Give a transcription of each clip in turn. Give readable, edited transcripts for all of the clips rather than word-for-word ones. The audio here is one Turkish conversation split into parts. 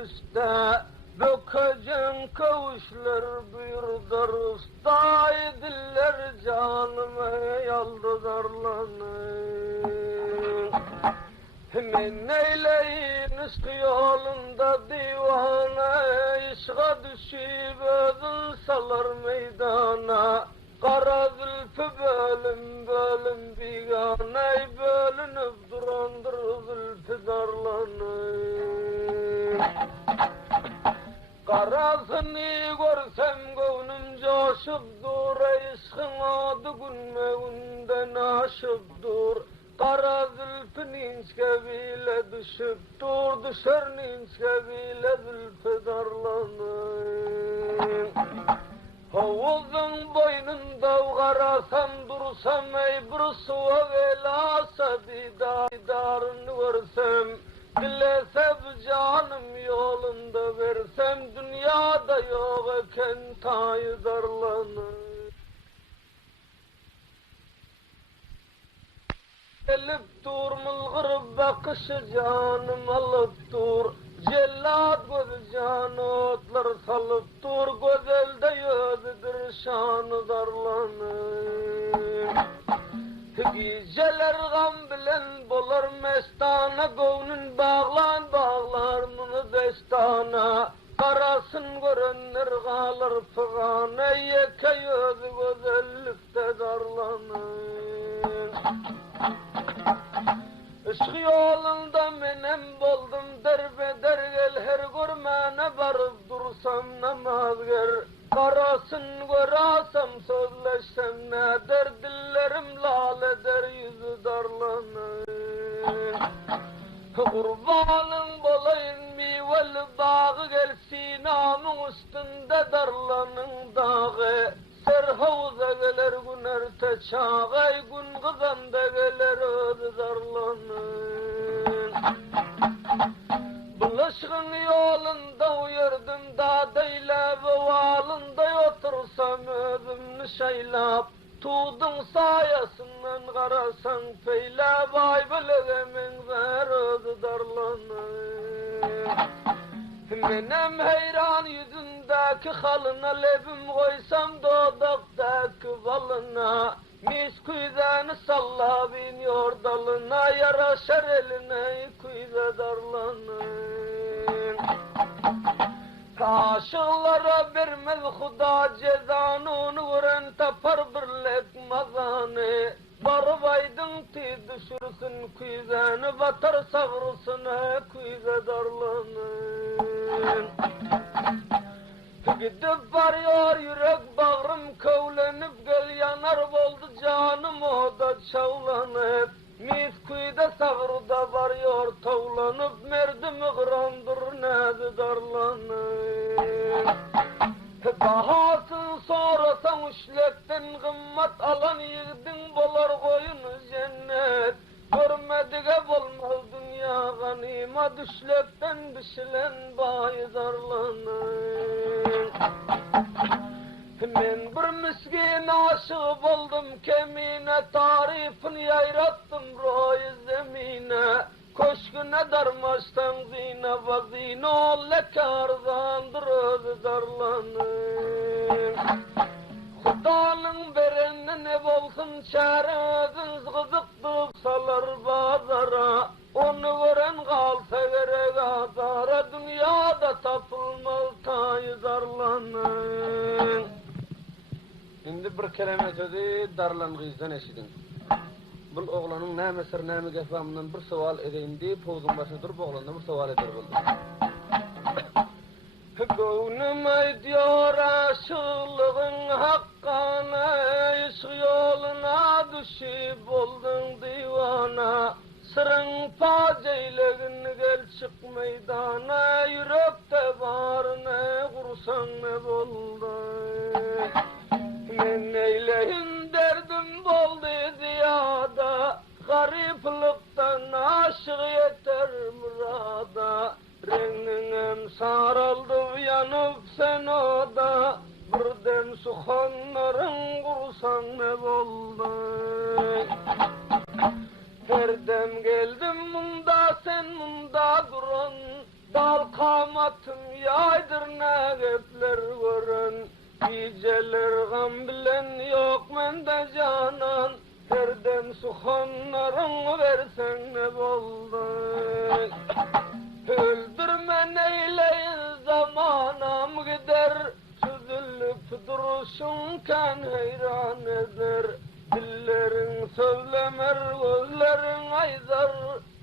kışta bökecen kavuşlar buyurdar usta diller canıma yaldıdarlanır. Men neyleyin ışkı yolunda divana işga düşüp özün salar meydana. Kara zülfü bölüm bölüm biganay bölünüp durandır zülfü darlanır. Karasını görsem gönlüm coşup dur, aşkın adı günmegünden aşıp dur. Kara zülfü ninçke bile düşüp dur, düşer ninçke bile zülfü darlanır. Havuzun boynunda karasam dursam ey bir suva velasa didarını görsem. Dilese bu canım yolunda versem dünyada yok eken tayı darlanır. Gelip dur mılgır bakışı canım alıp dur. Cellat gözü canı otlar salıp dur. Gözelde yüzüdür şanı darlanır. Geceler gam bilen bolar mestana. Gönlün bağlar bunu destana. Karasın görenler kalır fıgana. Yeke yüzü gözellikte darlanır. Işık yolunda menem boldum derbeder gel her görmene varıp dursam namazger. Karasın görasam sözleşsem ne der dillerim lale der yüzü darlanır. Kurbanın bolayın miveli bağı gel sinamın üstünde darlanın dağı. Serhavuza gelir gün erte çağay gün kızanda gelir ödü darlanır. Bulaşığın yolunda uyurdum dadıyla ve valında otursam özümünü şaylap. Tuğdun sayasından karasan peyle vay bölgemin ver ödü darlanır. Menem heyran yüzündeki halına lebim koysam dodaktaki balına. Mis kuyudanı salla biniyor dalına yaraşar eline kuyuda darlanır. Aşıklara vermez Huda cezanı onu gören tapar birlek mazanı. Barbaydın ti düşürsün kuyudanı batar savrusuna kuyuda darlanır. Gidip varıyor yürek bağrım kavlenip gel yanar oldu canım o da çavlanıp. Mis kuyuda sağırda varıyor tavlanıp merdim ıgrandır nedi darlanır. Bahasın sorasan uşlekten gımmat alan yığdın bolar koyunu cennet. Görmedige olmaz dünya ganima düşlekten düşülen bayi darlanır. Men bir miskin aşık oldum kemine tarifini yayrattım roy zemine. Koşkuna darmaştan zine vazine ol lekarzandır özü darlanır. Hudanın verenine ne bolsun çare özünüz kızıktı salar bazara. Onu gören kalsa gerek azara dünyada tapılmaz tayı darlanır. Şimdi bir kelime sözü darlan gizden eşidin. Bu oğlanın ne mesir ne mi gefamından bir sual edeyim deyip povzun başına durup oğlandan bir sual eder buldum. Gönlüm ediyor aşığılığın hakkana, işk yoluna düşüp oldun divana. Sırın paceylegin gel çık meydana, yürekte var ne kursan ne boldu. Men neyleyim derdim boldu ziyada, gariplikten aşık yeter murada. Renginem sarıldı yanıp sen oda, bir dem suhanların kursan ne boldu. Her dem geldim munda sen munda duran, dal kamat versen ne oldu? Öldürme neyleyin zamanam gider, süzülüp duruşunken heyran eder. Dillerin söylemer, gözlerin aydar,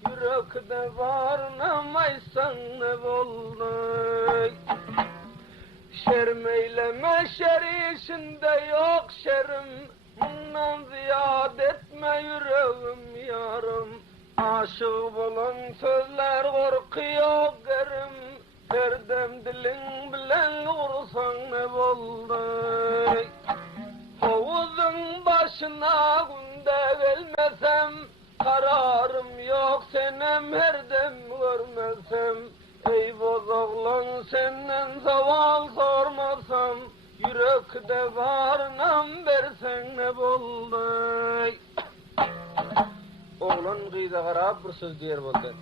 yürekte varnamaysan ne oldu? Şermeyleme şer işinde yok şerim, bundan ziyad etme yüreğim yarım. Aşık olan sözler korkuyor gerim, derdem dilin bilen vursan ne oldu? Havuzun başına günde gelmesem, kararım yok senem her dem görmesem. Ey bozoglan senden zaval sormasam, yürekte varnam versen ne oldu? Oğlan gıyda garab bir söz diyer boldu.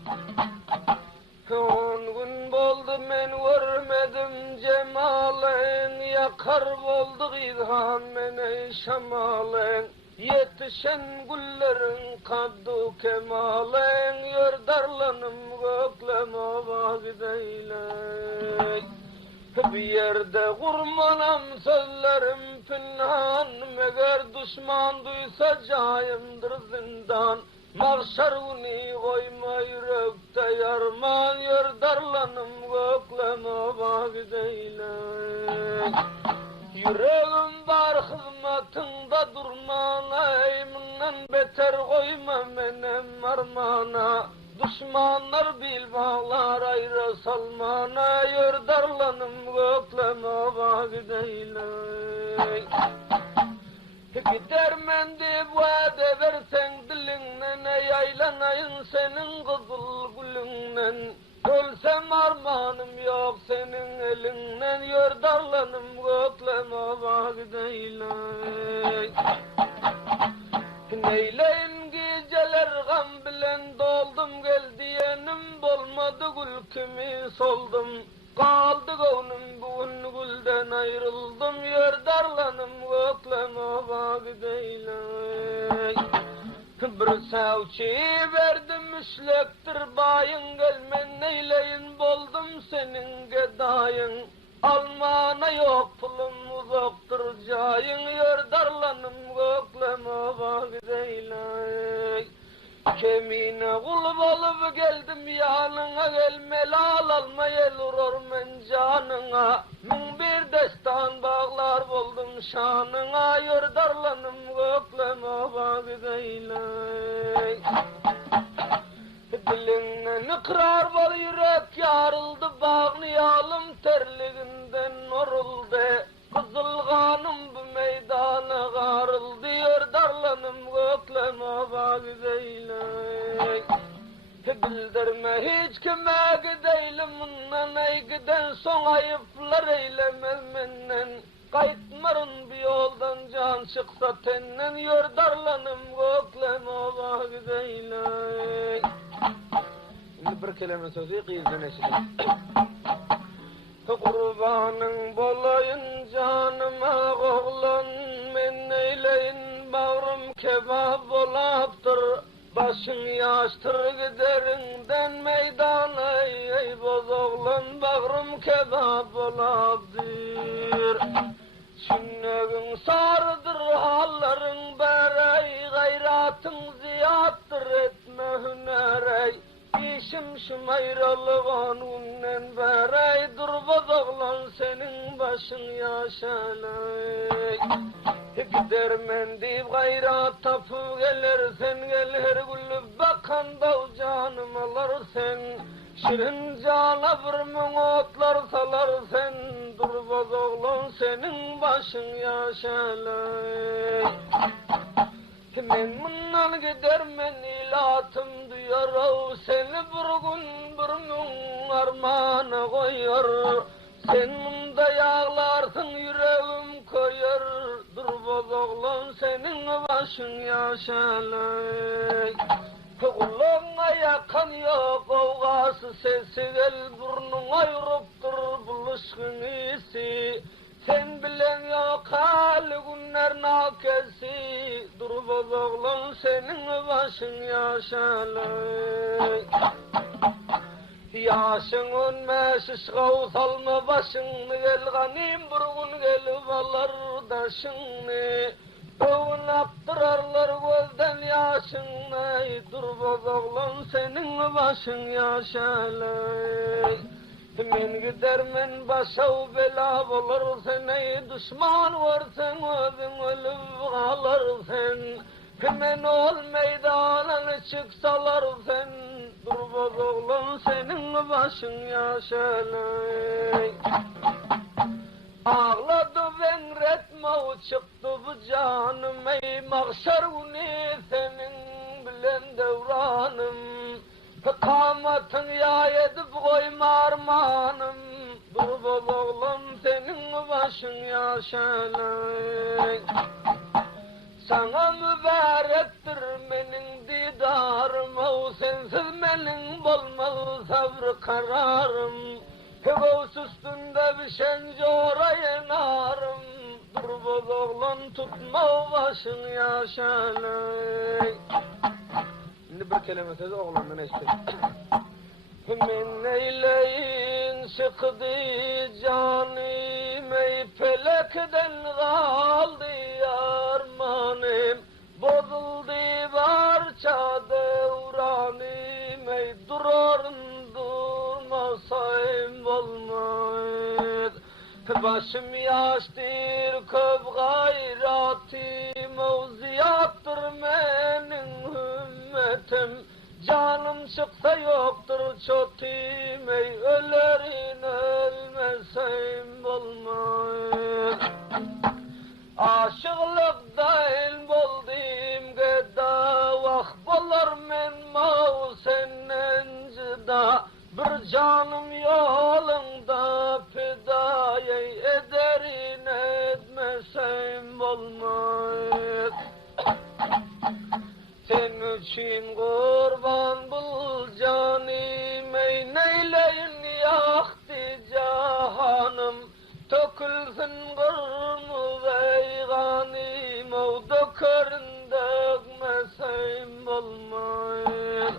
10 gün boldu men görmedim cemalin, yakar boldu gıydan meni şamalin. Yetişen güllerin kaddu kemalin, yördarlanım gökleme vagideyle. Bir yerde kurmanam sözlerim pinhan, meğer düşman duysa cayımdır zindan. Mahşer günü koyma yürekte yarman, yördarlanım gökleme vagideyle. Yüreğim var hizmetinde durmana, eyminden beter koyma menem armana. Düşmanlar bil bağlar ayrı salmana, yördarlanım gökleme vagideyle. Gider men deyip vade versen dilinden, yaylanayın senin kızıl gülünden. Ölsem armanım yok senin elinden, yördarlanım gökleme vagideyle. Neyleyim geceler gam bilen doldum, gel diyenim bolmadı gül kimi soldum. Kaldı gönlüm bugün gülden ayrıldım, yördarlanım gökleme vagideyle. Bir savçı verdim müşlektir bayın, gelmen neyleyin boldum senin gedayın. Almana yok pulum uzaktır cayın, yördarlanım gökleme vagideyle. Kemine kul bolup geldim yanına, gelmeli alma el urur men canına. Min bir destan bağlar buldum şanına, yördarlanım gökleme vagideyle. Dilinden ikrar bol yürek yarıldı, bağlayalım terliğinden oruldu. Kızıl kanım bu meydana garıldı, yördarlanım gökleme vagideyle. Bildirme hiç kime gideylim bundan, ey giden son ayıplar eylemez menden. Kayıtmarın bir yoldan can çıksa tenden, yördarlanım gökleme vagideyle. Şimdi bir kelime sözü kıyızdan eşidim. Kurbanın bolayın canıma oğlan, men neyleyin bağrım kebap olaptır. Başın yaştır giderinden meydana, ey boz oğlan bağrım kebap olaptır. Sünnegin sarıdır halların berey, gayratın ziyattır etme hünerey. İşim şımayralığın günden berey, dur boz oğlan senin başın yaşalay. Gider men deyip gayrat tapı gelirsen, gel her gülüp bakanda canım alarsen. Şirin cana bir mün otlar salarsen, dur boz oğlan senin başın yaşalay. Men bundan gider men ilatım duyar, seni bir gün bir mün armana koyar. Sen bunda yağlarsın yüreğim koyar, dur boz oğlan senin başın yaşalay. Kulağına yakan yok kavgası sesi, gel burnuna yuruptur buluşkun iyisi. Sen bilen yok hali günler nakesi, dur boz oğlan senin başın yaşalay. yaşalay. Yaşın önmez ışğav salma başını, gel ganim burgun gelip alır daşını. Öğün aptırarlar gözden yaşını, durmaz oğlan senin başın yaşalay. Men gidermen başav bela olur seni, düşman varsen özün ölüp kalırsın. Hemen ol meydanına çıksalar sen, durmaz oğlan senin başın yaşalay. Ağladı ben retma çıktı bu canım, ey mahşer günü senin bilen devranım. Kamatın ya edip koyma armağanım, durmaz oğlum senin başın yaşalay. Sana mübarektir menin didarım, o sensiz menin bolmaz sabrı kararım. Hevos üstünde bir şencora yanarım, durmaz oğlum tutma başın yaşalay. Şimdi bir kelime sözü oğlandan eşittir. Men neyleyin sıkdı canim, ey felekten kaldı armanım. Bozuldu parça devranım, ey durarım durmasayım olmaz. Başım yaştır köp gayratim, o ziyattır menin hümmetim. Canım çıksa yoktur çotim, ey ölerin ölmeseyim olmaz. Aşıklıkta ilm oldum geda, vah bolar men mau senden cıda. Bir canım yolunda fida, ey ederin etmeseyim olmaz. Sen için kurban bul canim, ey neyleyin yaktı cahanım. Tökülsün kırmız ey ganim, o dökerin dökmeseyim olmaz.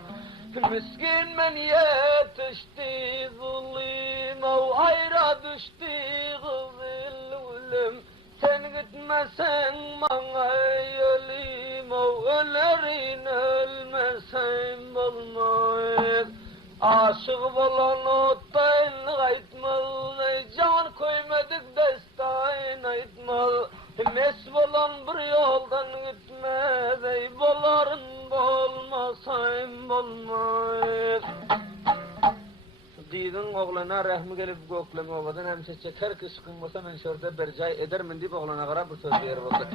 Miskin men yetişti zulüm, o ayra düştü kızıl ölüm. Sen gitmesen bana ey ölüm, o ölerin ölmesem olmaz. Aşık olan ottayın aytmal, ey can koymadık destayın aytmal. Mes olan bir yoldan gitmez, ey boların bolmasayım olmaz. Diydin oğlana rahmi gelip gökleme obadan hemşe çeker ki sıkılmasa men şorda bir cay edermin deyip oğlana kadar bir söz yer oldu.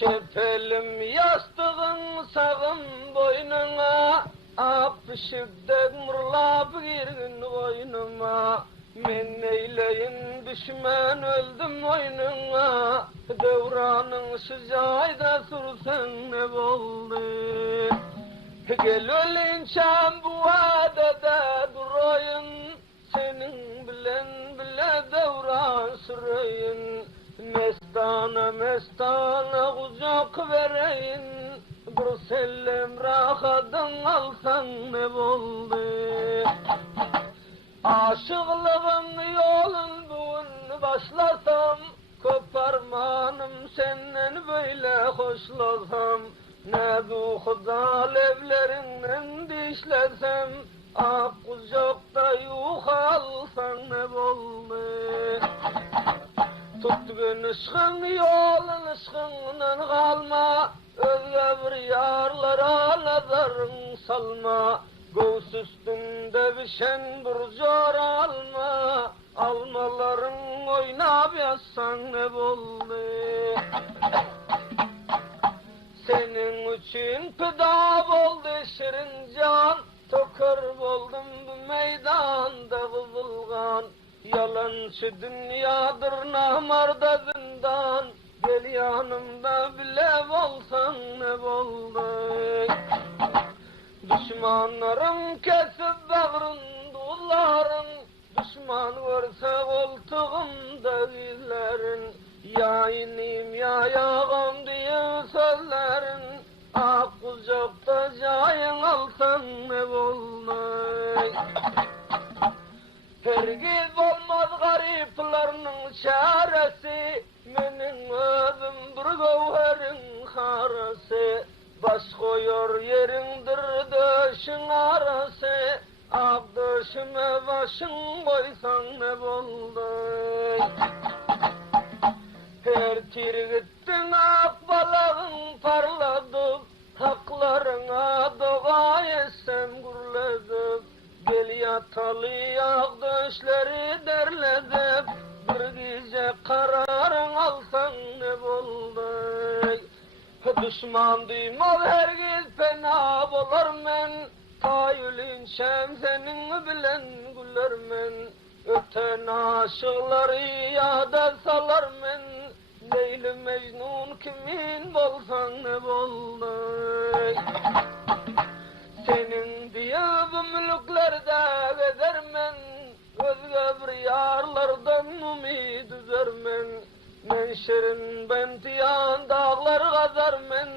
Çepelim yastığın sağım boynuna, apışıkdek mırlap girgin boynuma. Men neyleyin düşman öldüm oyununa, devranın sıcayda sürsen ne boldu. Gel ölünçem bu adada durayın, senin bilen bile devran süreyim. Mestana mestana kucak vereyin, bir sellem rahadan alsan ne boldu. Aşıklığın yolun bugün başlasam, köp armanım senden böyle hoşlasam. Ne duhda levlerinden dişlesem, ak kucakta yuhalsan ne boldu. Tuttuğun ışkın yolun ışkından kalma, özge bir yarlara nazarın salma. Göğüs üstünde bişen bir zor alma, almaların oynap yazsan ne boldu. Senin için pida oldu şirin can, tokar oldum bu meydanda kızılgan. Yalancı dünyadır namarda zindan, gel yanımda bile olsan ne boldu. Düşmanlarım kesip bağrın dulların, düşman görse koltuğumda gizlerin. Ya inim ya yağım diye sözlerin, ak kucakta jayın alsan ne bolay. Hergiz olmaz gariplarının çaresi, menin özüm bir gövherin harası. Baş koyar yerindir döşün arası, ak döşüme başın koysan ne bolay. Her tirgittin ak balağın parladı, haklarına dua etsem gürledim. Gel yatalı ak döşleri derledim, bir gece kararın alsan ne bolay. Düşman duymaz hergiz pena bolar men, tayülün şem senin bilen güler men. Öten aşıkları yada salar men, Leyli Mecnun kimin bolsan ne bolay. Senin diye bu mülklerde gezermen, özge bir yarlardan umid üzermen. Men şirin bentiyan dağlar gazarmen,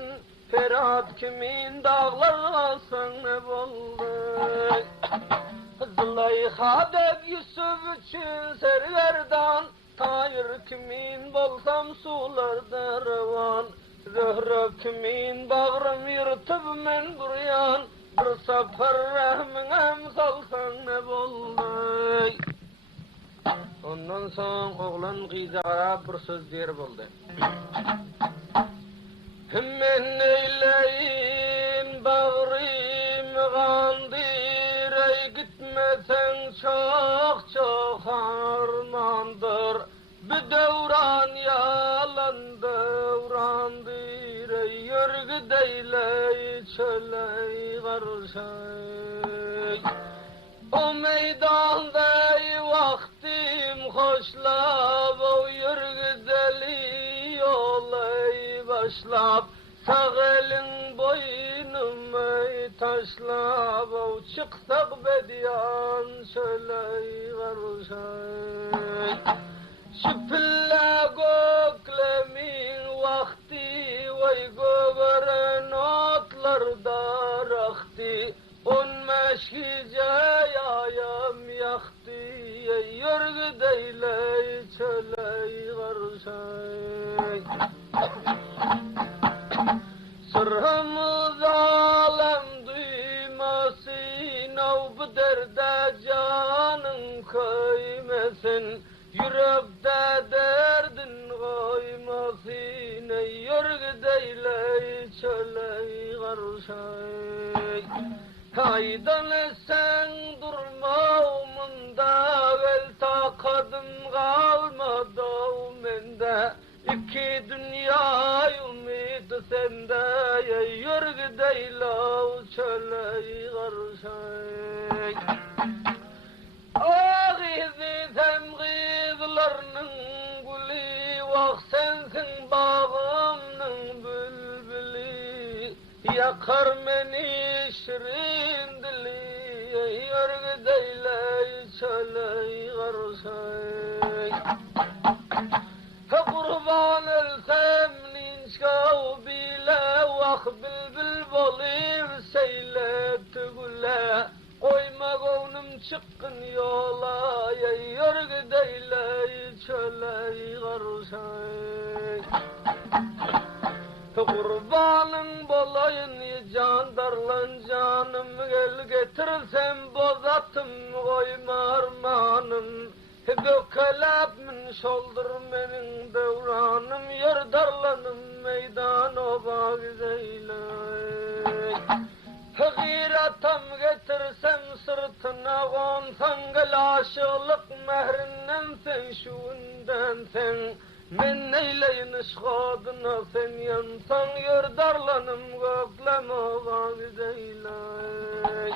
Ferhat kimin dağlar alsan ne bolay. Züleyha deb Yusuf üçün sergerdan, Tayir kimin bolsam sularda revan. Zöhre kimin bağrım yırtıp men buryan, bir safar rahmine salsan ne bolay. Ondan soň oğlan gyza garap bir söz der boldy. Men eyleyin bağrym gandyr, ey gitmesen çok çok harmandır. Bir devran yalan devrandır, ey yörgü deyley çöley garşay. O meydanda vaktim hoşlap, o yürgüdeli yolay başlap. Sağ elin boynuma taşlap, o çıksak bediyan şöley garşay. Şüphille göklemin vakti, vay göberen otlarda rakti. On meşkice yayam yaktı, yörgü deyley çöley garşay. Sırrımız alem duymasın, av bu derde canın kıymesin. Yürekte derdin koymasın, yörgü deyley çöley garşay. Haydan sen durma umunda, el takadım kalmadı mende. İki dünya ümid sende, yörgü deylav çöley garşay. Ağızı temgizlarının gülü, vak sensin bağımның bülbülü. Yakar meni şirin dili, yörgü deyley çöley garşay. Kurban ölsem ninşkav bile, vak bülbül bolayım seyletti güle. Koyma gönlüm çıkkın yola, yörgü deyley çöley garşay. Kurbanın bolayın can darlan canım, gel getirsem bozatım koyma armanım. Dökelep min şoldur menin devranım, yer darlanım meydan oba güzeyley. Giratam getirsem sırtına gonsan, gel aşıklık mehrinden sen şuundan sen. Men neyleyin ışkadına sen yansan, yer darlanım göklem oba güzeyley.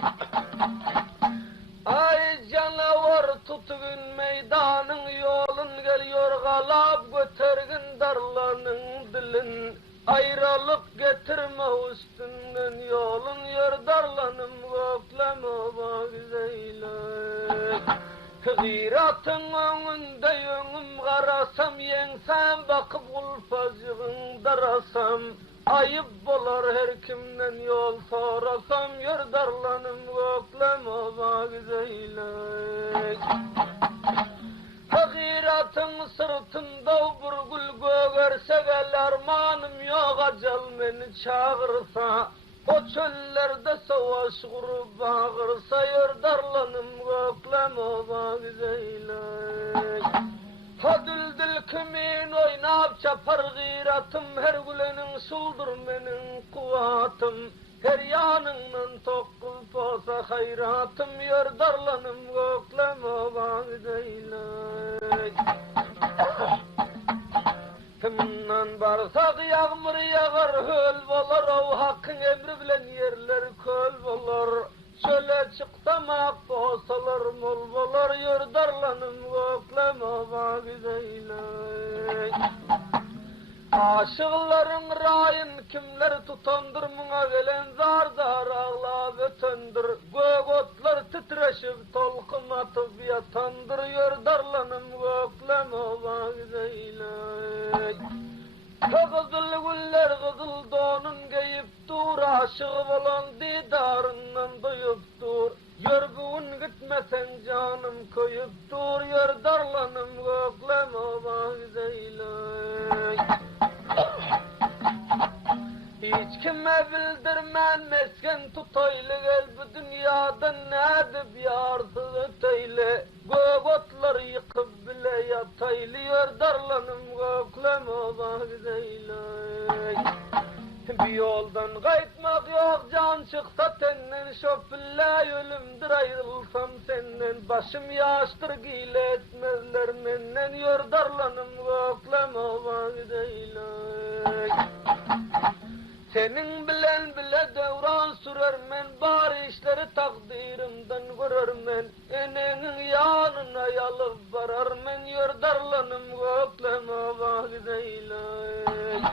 Ay canavar tutgun meydanın yolun, gel yorgalap götergin darlanın dilin. Ayrılık getirme üstünden yolun, yer darlanım göklem oba güzeyley. Giratın önünde yönüm karasam, yensem bakıp ulfacığın darasam. ayıp bolar her kimden yol sorasam yurdarlanım gökleme güzeylek. Hakiratın sırtında bir gül gögerse gel armanım yok acal beni çağırsa. O çöllerde savaş kurup bağırsa yurdarlanım gökleme güzeylek. Ha düldül kimin oynap çapar gıyratım, her gülenin suldur menin kuvatım. Her yanından tokkul posa hayratım, yurdarlanım gökleme güzeylek. Kimden barsak yağmur yağar höl bolar, o hakkın emri bilen yerler köl bolar. Şöyle çıksam akbosalar mol bolar, yurdarlanım gökleme güzeylek. Aşıkların rayın kimler tutandır, muna gelen zar zar ağlab ötündür. Gök otlar titreşip tolkun atıp yatandır, yurdarlanım gökleme güzeylek. Kızıl güller kızıl donun giyip dur, aşık olan didarından duyup dur. Yorgun gitmesen canım koyup dur, yurdarlanım gökleme güzeylek. Hiç kime bildirmen mesken tutaylı, gel bu dünyadan nedip yarsız öteyle. Gök otlar yıkıp bile yataylı, yurdarlanım gökleme güzeylek. Bir yoldan kaytmak yok, can çıksa tenden, şofille ölümdür ayrılsam senden. Başım yaştır gile etmezler menden, yurdarlanım gökleme güzeylek. Senin bilen bile devran sürer men, bari işleri takdirimden görür men. Enenin yanına yalıp varar men, yurdarlanım gökleme güzeylek.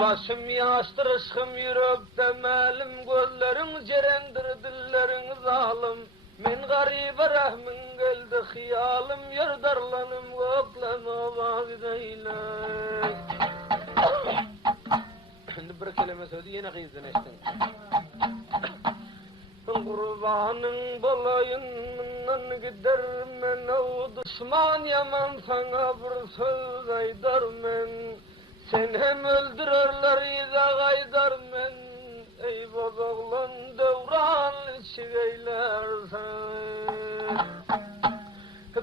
Başım yaştır ışkım yürüp demelim, gözlerin cerendir dillerin zalim. Men garibe rahmin geldi hiyalım, yurdarlanım gökleme güzeylek. Bir kelime söyledi, yine kıyızlanıştın. Kurbanın balayından gider men, o düşman yaman sana bir söz aydar men. Sen hem öldürürler iza gaydar men, ey bozoglan devran şigeylersen.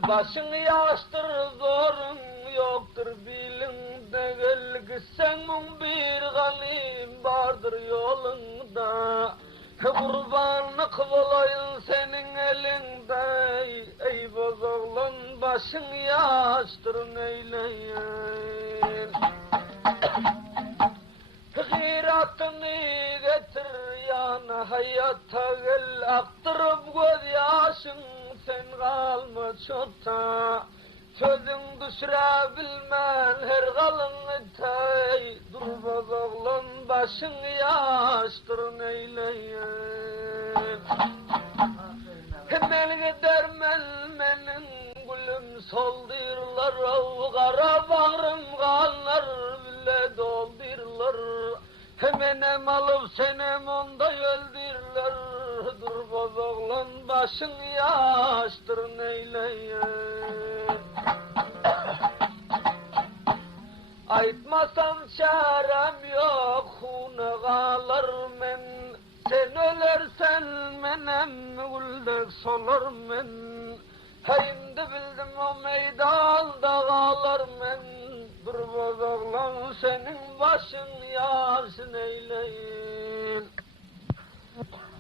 Başını yaştır zorun yoktur bilinde, gel gitsen bir galim vardır yolunda. Kurbanlık olayım senin elinde, ey bozoglan başını yaştır neyleyin. Hiratını getir yana hayatta, gel aktırıp göz yaşın sen kalma çota. Sözün düşürebilmen her kalın etey, dur bozoglan başın yaştır neyleyin. Hemen gider menin gülüm soldirlar, o kara bağrım kanlar bile doldirlar. Hemen em alıp senem onda öldürler, dur bozoglan başın yaştır neyleyin. Aytmasam çarem yok, huna kalar men. Sen ölersen menem güldek solar men. Hayimdi bildim o meydanda kalar men. Bir bozoglan senin başın yarsın eyleyin.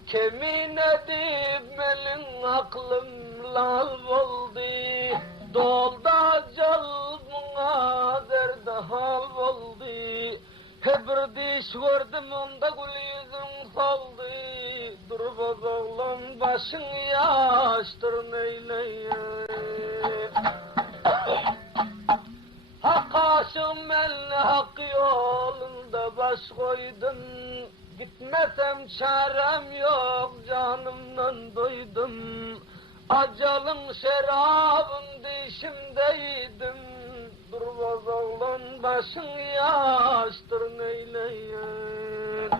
Kemin edip melin aklım lal oldu. Dolda cal buna derde hal oldu. Bir diş gördüm onda gül yüzüm soldu. Dur bozoglan başın yaştır neyleyin. Hak aşığım eline hak yolunda baş koydum. Gitmesem çarem yok, canımdan doydum. Acalın şerabın dişimdeydim. durmaz oğlan başın yaştır neyleyin.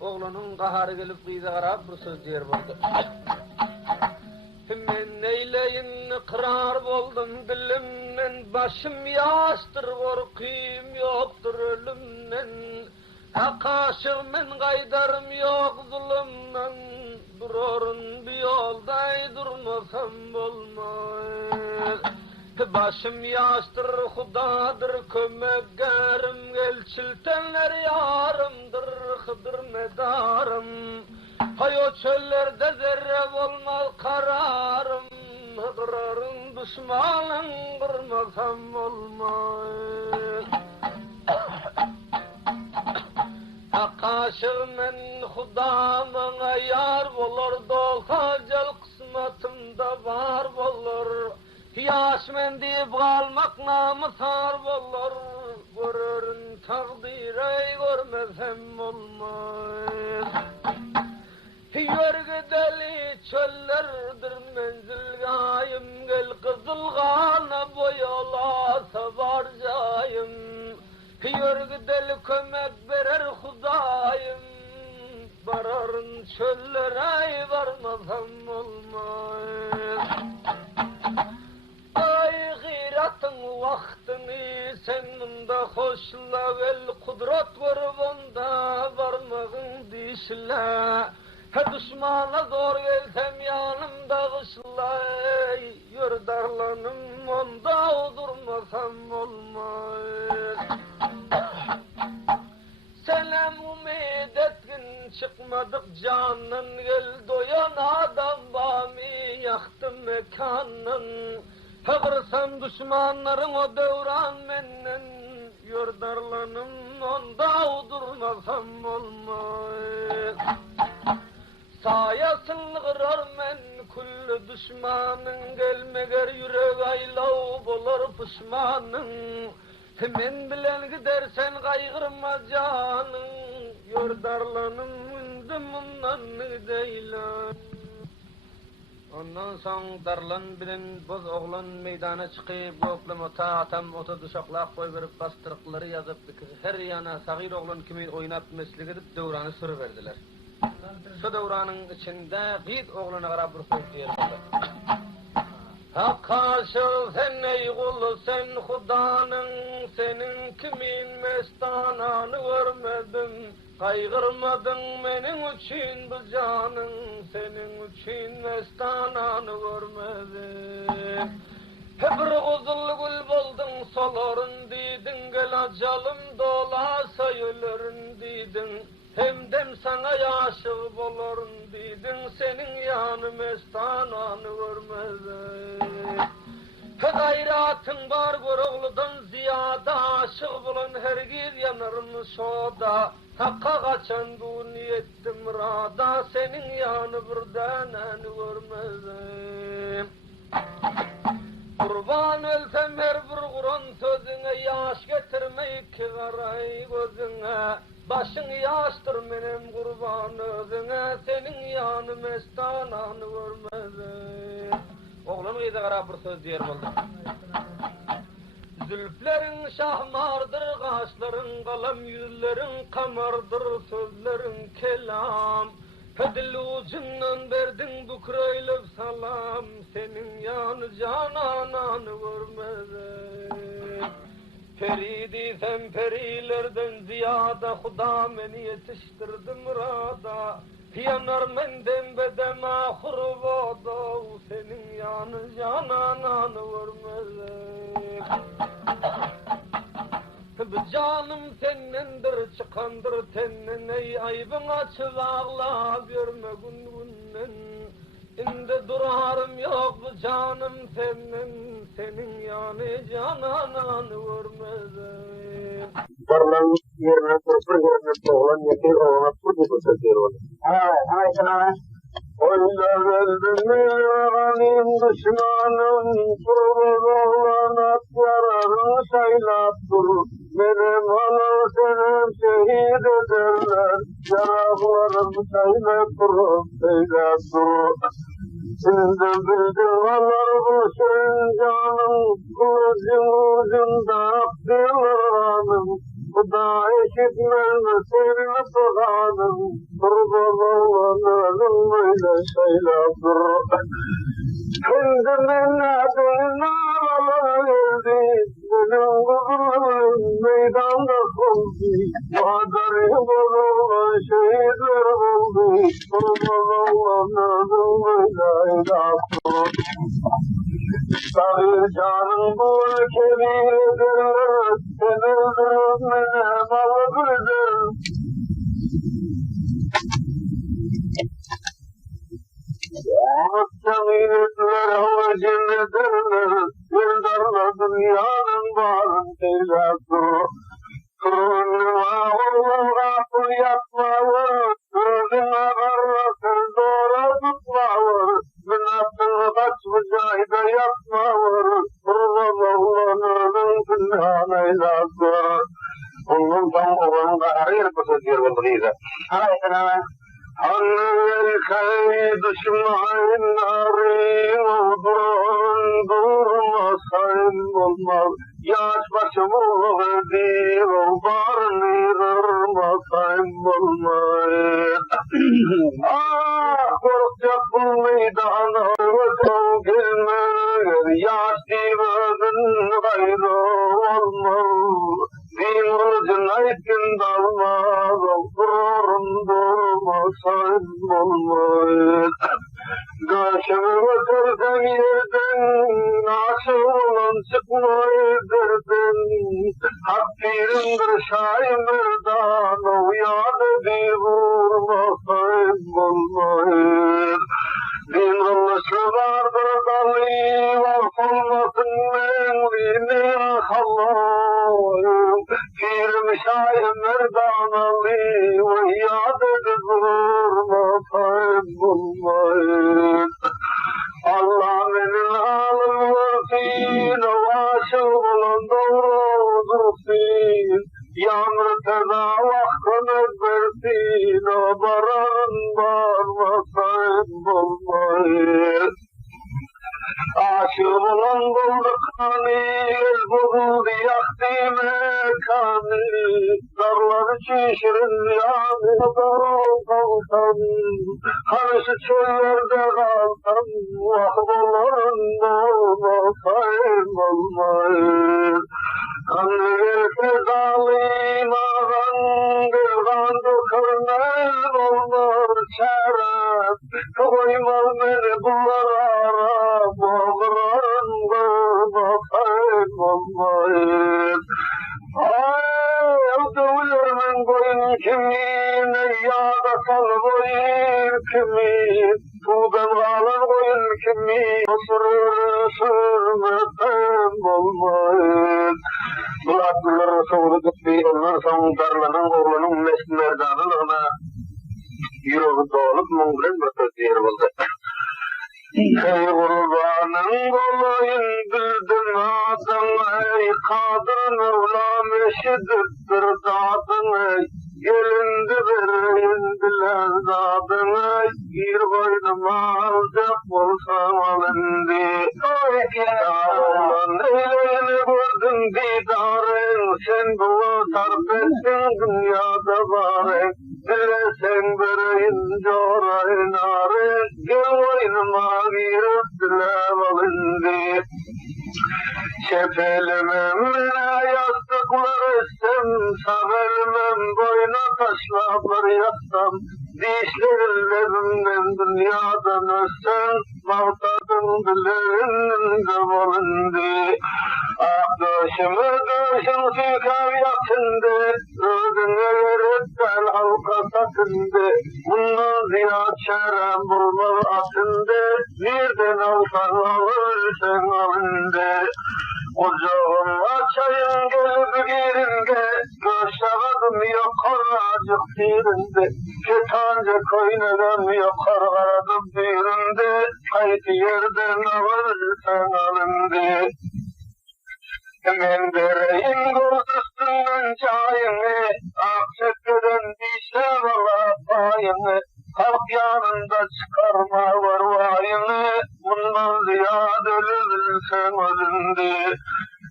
Oğlanın qaharı gelip kıyıda qarab bir söz diyer boldu. Men neyleyin kırar boldum dilimden, başım yaştır korkuyum yoktur ölümden. Akaşık men qaydarım yok zulümden, durarın bir yolday durmasam bolmaz. Başım yaştır Hudadır kömeklerim, elçiltenler yarımdır Hıdır medarım. Hay o çöllerde zerre olmaz kararım, Hıdırarın düşmanın kırmasam olmaz. Akaşık men Hudamına yar bolur, dolha jal kısmatımda var bolur. Yaş men deyip kalmak namusar bolur, görürün takdiri görmesem olmaz. Yörgü deli çöllerdir menzilgayım, gel kızılgana boyalasa varcayım. Yörgü deli kömek verer Hudayım, bararın çöllere varmasam olmaz. Ay gıyratın vaktini sen bunda hoşla, vel kudret görübünde varmağın dişle. He düşmana zor gelsem yanımda kışla, yör darlanım onda durmasam olmaz. Selam umid etkin çıkmadık canın, gel doyan adam bami yaktım mekanın. Hıgırsam düşmanların o devran mennen, yör darlanım onda durmasam olmaz. Sayasın kırar men kullu düşmanın, gelmeger yürek aylav bolar pişmanın. Men bilen gidersen kaygırma canın, yör darlanım indim ondan deylan. Ondan soň darlan bilen boz oğlan meydana çıkıp goplama atam ota duşaklap koy verip bastırıkları yazıp her yana sagir oğlan kimin oynap meslik edip döwrany sürüverdiler. Şu döwranın içinde bir oğlana qarap bir söz diýerler. Akaşıl sen ey kul sen Hudanın, senin kimin mestananı görmedim. Kaygırmadın menin için bu canın, senin için mestananı görmedim. Hebir uzul gül boldun soların didin, gel acalım dolasa yöllerin didin. Hemdem sana yaşık bolorun didin, senin yanı mestananı görmedim. Gayratın var gurugludan ziyada, aşık bulan hergiz yanarın şoda. Hakka kaçan duniyettim rada, senin yanı birden görmedim. Kurban ölsem her bir Kur'an sözüne, yaş getirmeyip ki garay gözüne. Başın yaştır benim kurban özüne, senin yanı mestananı görmedim. Oğlum iyide qarab bir söz diyer boldu. Zülflerin şahmardır, kaşların kalam, yüzlerin kamardır, sözlerin kelam. Hedil ucundan verdin bukreylip salam, senin yanı canananı görmedim. Feridi sen perilerden ziyade, Huda beni yetiştirdi murada. Yanar mendem bedem ahur voda, senin yanı canananı görmedim. Canım sennendir çıkandır tennen, ey aybın açıp ağla görme gün günden. İnde durarım yok bu canım sennen, senin yanı canananı görmedim. Darlan yerine koşur yerine oğlan yeter oğlan bu sefer oldu. Sana oylar öldüm yalanım düşmanım, kurban oğlan atlarını saylap dur. Benim anam senin şehit ederler, yanaklarım saylap durup saylap dur. Şimdi bildim anlar bu senin canım, kulu ucunda Abdülhanım Kuda eşitmez seni soğanım Kurban olanların böyle şeylerdir Kendimin adına alaydı Benim kızımın meydanda soldu Madari olan şehitler oldu Kurban olanların böyle şeylerdir Sahil canım bu kemiğidir, sen öldürüp beni bağlıdır. Unutcan iyilikler hava cennetirler, bir darla dünyanın bağın teyzatır. Kırınma oğluna kul yatmavır, gözüne karlasın doğru tutmavır. Günahını kaç mücahide yapmavır, kurban oğlanının günahına eylatır. Onun tam oğlanında her yer basıyor bulduğuyla. Hayır, Hangi düşmanın narin olduğun durmasayım olmaz. Yaş başımı verdi, barını kırmasayım olmaz. Korkacak bu meydana ötüm gelmez. Yaş divadın gayrı olmaz. Din kılıcın ayıkın dalmaz, kurarım durmasayım olmaz. Göğsümü götürsen yerden, nasıl olan çıkma yerden. Hakkirindir şahin merdan, uyadı bir vurmasayım olmaz. Din kılıçlı vardır dalı, var olmasın menliğine hallayım. Firim şahin merdan alı, uyadı bir vurmasayım olmaz. Allah benim halim versin, vaşıl olan doğrudur. Yağmur teza vaktını versin, baran varmasayım olmaz. Aşık olan bulduk hani, el bozuldu yaktı mekanı. Darları şişirin yanına kalsam, karşı çöllerde kalsam, vahbolarında olmasayım olmaz. Kanlı verse zalim ağan, gırgan dokurnaz olmaz şeref. Koymaz beni bunlara, boğulan bakayım olmaz. Ay, öldürürüm koyun kimi, neyyada sal koyun kimi, sudan kalan koyun kimi, sürür sürmesem olmaz. Bulatlıları soğudu gitti, onlar savundarlanın, oğlanın mesmerdanılığına yüreği dolup mungren bir yer oldu. Ey kurbanın olayın bildim adını, ey Kadir Mevlam eşittir zatını, gelindi bilen zatını, bir boynuma alacak olsam alındı. Oğlan eyleyini gördüm didarın, sen bu tarpetsin dünyada bari. Dilesen bereyin corayın arı, gel boynuma girip dilev alındı. Çepelemem bana yastıklar etsem, savelmem boyuna taşlar yatsam, dişlerimden dünyadan ölsem, mağtadım dilerinde balındı. Ah döşümü döşüm tükav yatındı, ödüne verip gel halka satındı. Bundan ziyad şerem bulma atındı, birden alsan alırsan alındı. Ocağım açayım gelip yerinde, göşeğadım yok karacık yerinde. Ketancı koynarım yok kararadım birinde, kayıt yerden alırsan alındı. Men vereyim göz üstünden çayını, Akçeke'den dişe valla payını, halk yanında çıkarma var vayını, bundan ziyade ölürsen ölündü.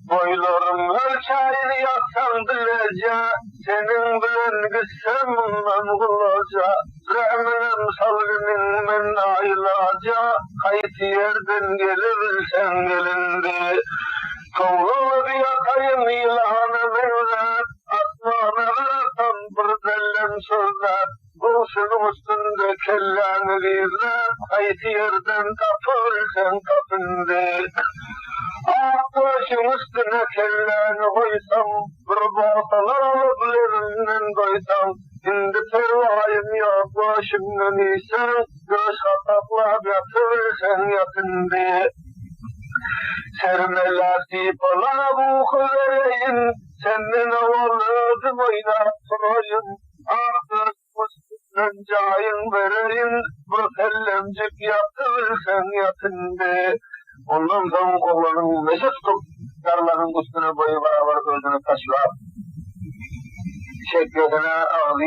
Boylarım ölçayını yaksan dilece, senin bilen gitsem memgulaca, Rahmenem salgının men aylaca, kayıt yerden gelebilsen gelindi. Kovulu bir yakayım ilana mevlat, asmana karatan bir dellem sözler, Bulşunun üstünde kelleni gizler, kayıt yerden kapılsan kapindi. Ağtaşın üstüne kelleni koysam, bir bağsalar alıplerinden doysam, şimdi pervayım yok başımdan iyisen, göz kapaklap yatırsan yatindi. Sermelasi bana bu kıvereyin, senden havalıdım oynattın oyun, artık üstünden cayın vereyim, bir kellemcik yatırsan yatindi. Ondan sonra oğlanın meşe tutup darların üstüne boyu beraber gözünü taşlar. Şekliyetine ağzı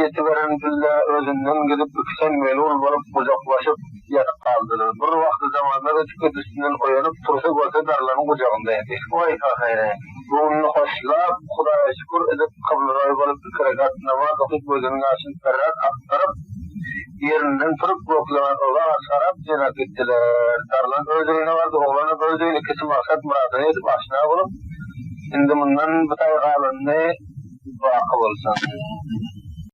yetiveren gülle özünden gidip üksen meyli olup kucaklaşıp yatıp kaldırır. Bir vakti zamanında da tüket üstünden oyanıp turşu görse darların kucağındaydı. Vay kahire! Ruhunu hoşlap, Kudaya şükür edip kabloları varıp bir kırakat namaz okuyup gözünün açını ferrat aktarıp yerinden turup boklanan oğlan sarap cennet ettiler. Darlan öldürüğüne vardı, oğlanı öldürüğüne kesin maksat muradını edip aşina bulup, şimdi bundan bu taygalını vakı olsun.